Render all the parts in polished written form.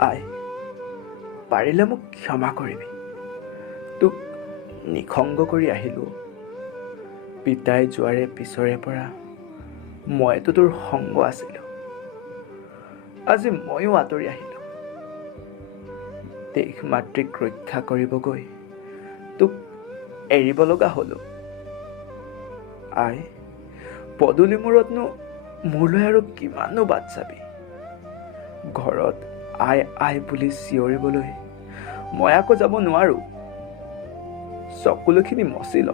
আই, পাৰিলে মোক ক্ষমা কৰিবি। তোক নিসংগ কৰি আহিলোঁ। পিতাই যোৱাৰে পিছৰে পৰা মইতো তোৰ সংগ আছিলোঁ। আজি ময়ো আঁতৰি আহিলোঁ। দেশ মাতৃক ৰক্ষা কৰিবগৈ তোক এৰিব লগা হ'লো। আই, পদূলি মূৰতনো মোৰলৈ আৰু কিমাননো বাট চাবি। ঘৰত আই আই বুলি চিঞৰিবলৈ মই আকৌ যাব নোৱাৰো। চকুলোখিনি মচি ল।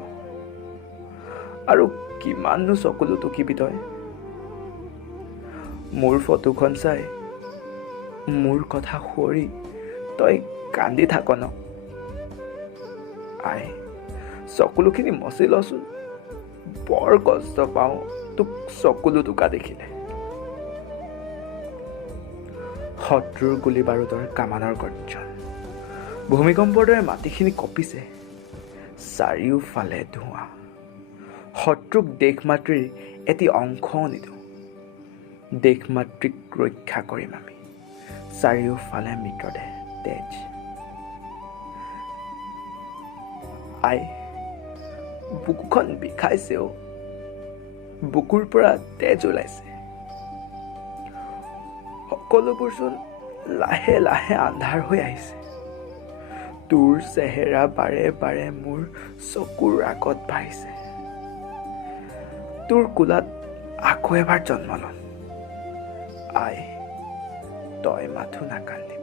আৰু কিমাননো চকুলো টুকিবি তই? মোৰ ফটোখন চাই মোৰ কথা সুঁৱৰি তই কান্দি থাক ন? আই, চকুলোখিনি মচি লচোন। বৰ কষ্ট পাওঁ তোক চকুলো টুকা দেখিলে। শত্ৰুৰ গুলী বাৰুদৰ কামানৰ গৰ্জন। ভূমিকম্পৰ দৰে মাটিখিনি কঁপিছে। চাৰিওফালে ধোঁৱা। শত্ৰুক দেশ মাতৃৰ এটি অংশও নিদিওঁ। দেশ মাতৃক ৰক্ষা কৰিম আমি। চাৰিওফালে মৃতদেহ, তেজ। আই, বুকুখন বিষাইছেও। বুকুৰ পৰা তেজ ওলাইছে। সকলোবোৰচোন লাহে লাহে আন্ধাৰ হৈ আহিছে। তোৰ চেহেৰা বাৰে বাৰে মোৰ চকুৰ আগত ভাহিছে। তোৰ কোলাত আকৌ এবাৰ জন্ম ল'ম। আই, তই মাথো নাকান্দিবি।